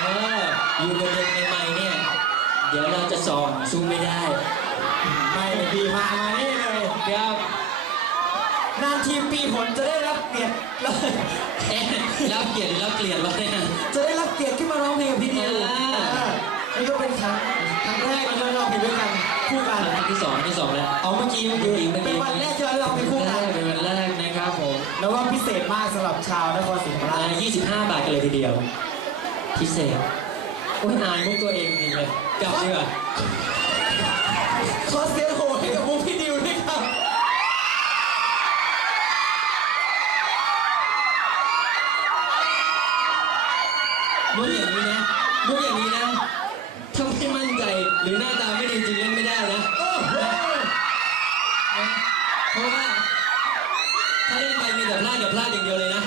เอออยู่กับเด็กใหม่ๆเนี่ย เดี๋ยวเราจะสอนสู้ไม่ได้ ไม่เลยพี่มามานี่เลยครับนานทีปีผลจะได้รับเกียรติเอ๊ะรับเกียรติหรือรับเกลียดวะเนี่ย จะได้รับเกียรติขึ้นมาร้องเพลงกับพี่ดิวอ่า เออนี่ก็เป็นครั้งครั้งแรกที่เราร้องเพลงด้วยกันคู่กันครั้งที่สองที่สองแล้วเอาเมื่อกี้เมื่อกี้เป็นวันแรกที่เราร้องเพลงคู่กันเป็นวันแรกนะครับผมแล้วว่าพิเศษมากสำหรับชาวนครศรีธรรมราชอ่า25 บาทกันเลยทีเดียว พิเศษ โอ้ยอายมุกตัวเองจริงเลยกลับดีกว่าขอเสียงโหให้กับมุกพี่ดิวด้วยครับ มุกอย่างนี้นะ มุกอย่างนี้นะถ้าไม่มั่นใจหรือหน้าตาไม่ดีจริงเล่นไม่ได้นะโอ้โหเพราะว่าถ้าเล่นไปมีแต่พลาดกับพลาดอย่างเดียวเลยนะ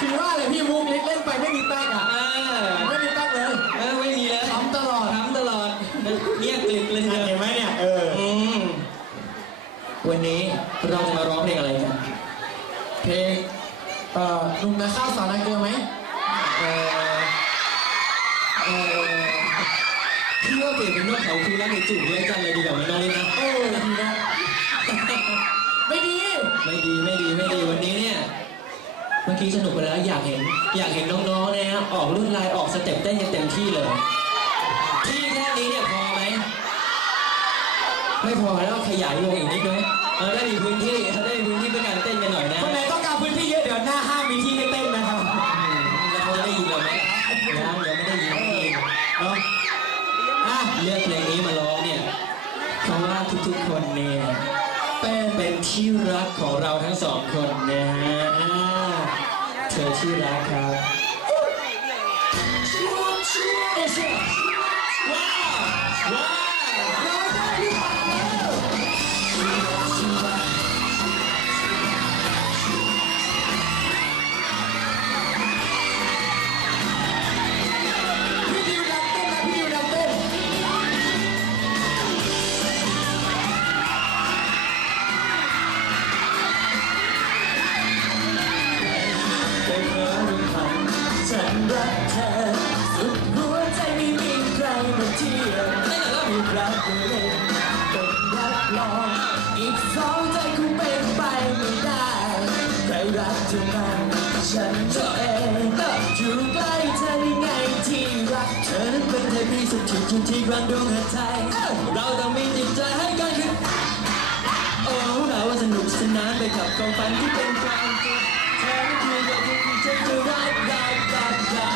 ถือว่าอะไรพี่มุกเล็กเล่นไปไม่มีแป้งอะ เออ ไม่มีแป้งเลย เออไม่มีแล้ว ทำตลอด ทำตลอดเงียบกลิบเลยทีเดียว เห็นไหมเนี่ยเออ อืม วันนี้เราจะมาร้องเพลงอะไรกัน เพลงเอ่อหนุ่มนาข้าวสาวนาเกลือไหมเออเออพี่ว่าเปลี่ยนเป็นนกเขาคือรักในจุ่มด้วยกันเลยดีกว่าไหมน้องลินนะ เออดีนะ ไม่ดี ไม่ดีไม่ดีไม่ดีวันนี้เนี่ยเมื่อกี้สนุกไปแล้วอยากเห็น อยากเห็นน้องๆเนี่ยออกรุ่นลายออกสเต็ปเต้นกันเต็มที่เลย ที่แค่นี้เนี่ยพอ ไหมไม่พอแล้วขยายวงอีกนิดนึงเราได้มีพื้นที่เราได้มีพื้นที่เพื่อการเต้นกันหน่อยนะคนไหนต้องการพื้นที่เยอะเดี๋ยวหน้าห้างมีที่ให้เต้นนะครับอืมแล้วเขาจะได้ยินเราไหมยังยังไม่ได้ยินไม่ได้ยินเนาะอะเลือกเพลงนี้มาร้องเนี่ยเพราะว่าทุกๆคนเนี่ยเป็นเป็นที่รักของเราทั้งสองคนนะฮะอ่าเธอที่รักครับ ทียบได้แต่ละไม่รักเล่นเป็นรับรองอีกสองใจคงเป็นไปไม่ได้ใครรักเธอมันฉันจะเองอยู่ใกล้เธอได้ไงที่รักเธอนั้นเป็นเทพีสุดที่ที่ที่กลางดวงหัวใจเราต้องมีจิตใจให้กันคือโอ้เราสนุกสนานไปกับความฝันที่เป็นความจริงเธอคือเราที่จะจะรักรักรักรัก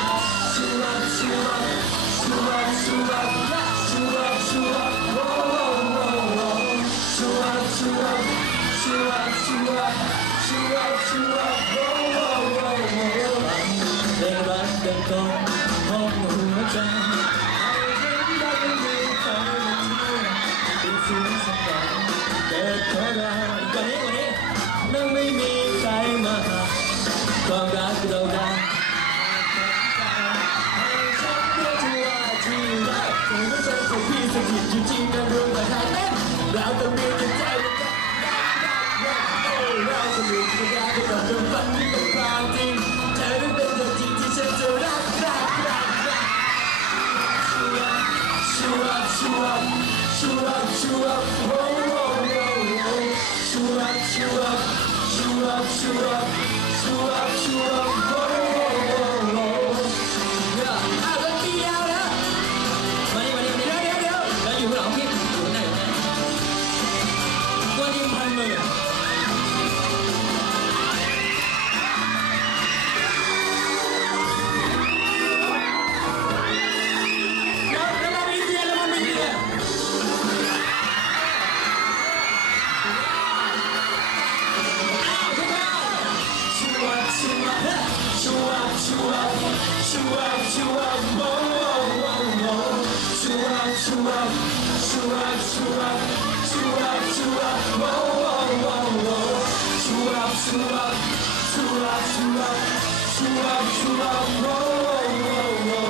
ตรงห้องหัวใจเกิดของเราก่อนนี้ก่อนนี้นั่งไม่มีใครมาหาความรักเราได้ให้ฉันเรียกเธอว่าที่รักถึงไม่ใช่ของพี่สถิตอยู่ที่กลางดวงแต่ไทยเต้นเราต้องมีจิตใจเราจะมีสัญญาที่กับดวงฝันที่เป็นความจริง ร์ชัวร์ชัวร์ชัวร์ชัวร์ชัวร์โว้โว้